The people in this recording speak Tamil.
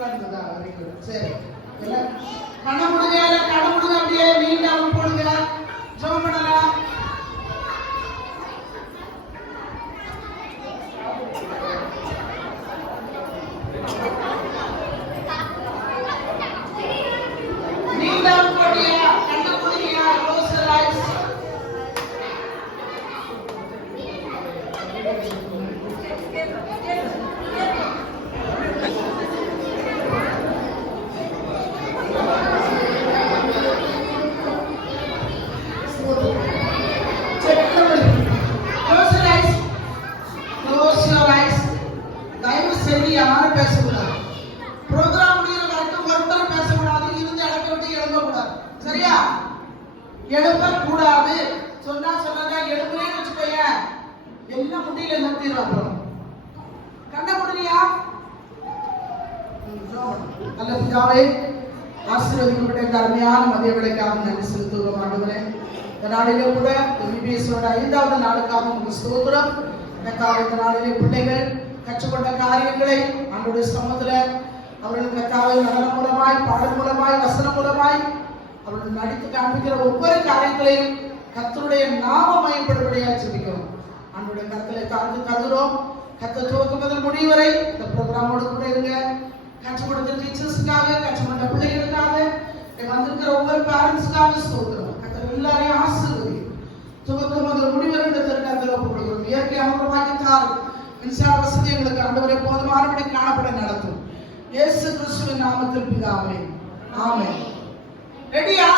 சரி, கண்ண முடிஞ்ச அப்படியே மீண்டும் போடுங்க. ஜெபம் பண்ணலாம். மீண்டும் போடியா, கண்ண முடியா, க்ளோஸ் யுவர் ஐஸ். யாரும் பேசக்கூடாது. ப்ரோக்ராம் முடிகிற வரைக்கும் ஒருத்தரும் பேசக்கூடாது. இருந்து இடத்த விட்டு எழும்பக்கூடாது. சரியா? எழும்பக்கூடாது. சொன்னதா எழுப்புறேன்னு வச்சுக்கோங்க, எல்லாம் முட்டியில நிறுத்திடுவாங்க. கண்ண முடியா? நல்ல பிதாவே, ஆசீர்வதிக்கப்பட்ட இந்த அருமையான மதிய வேளைக்காக நன்றி செலுத்துகிறோம் ஆண்டவரே. இந்த நாளிலே கூட EBSோட 5வது நாளுக்காக உங்களுக்கு ஸ்தோத்திரம். இந்த நாளிலே பிள்ளைகள் கற்றுக்கொண்ட காரியங்களை ஆண்டவருடைய சமூகத்துல அவர்கள் கர்த்தாவை நடனம் மூலமாய், பாடல் மூலமாய், வசனம் மூலமாய் அவர்கள் நடித்து காண்பிக்கிற ஒவ்வொரு காரியங்களையும் கர்த்தருடைய நாமம் மகிமைப்படும்படியாக ஜெபிக்கிறோம். ஆண்டவருடைய கரத்திலே தாழ்ந்து கருதுறோம். கர்த்தர் துவக்கம் முதல் முடிவு வரை இந்த ப்ரோக்ராமோடு கூட இருங்க. கற்றுக் கொடுத்த டீச்சர்ஸுக்காக, கற்றுக் கொண்ட பிள்ளைகளுக்காக, வந்திருக்கிற ஒவ்வொரு பேரண்ட்ஸுக்காக ஸ்தோத்திரம். கர்த்தர் எல்லாரையும் ஆசீர்வதி. துவக்கம் முதல் முடிவு வரை இந்த திருக்கரத்தில் ஒப்புக்கொடுக்கிறோம். இயற்கை அமர்வாக்கி தாரும். மின்சார வசதி எங்களுக்கு ஆண்டவரே போதுமானபடி காணப்பட நடத்தும். இயேசு கிறிஸ்துவின் நாமத்தில் பிதாவே, ஆமென். ரெடியா?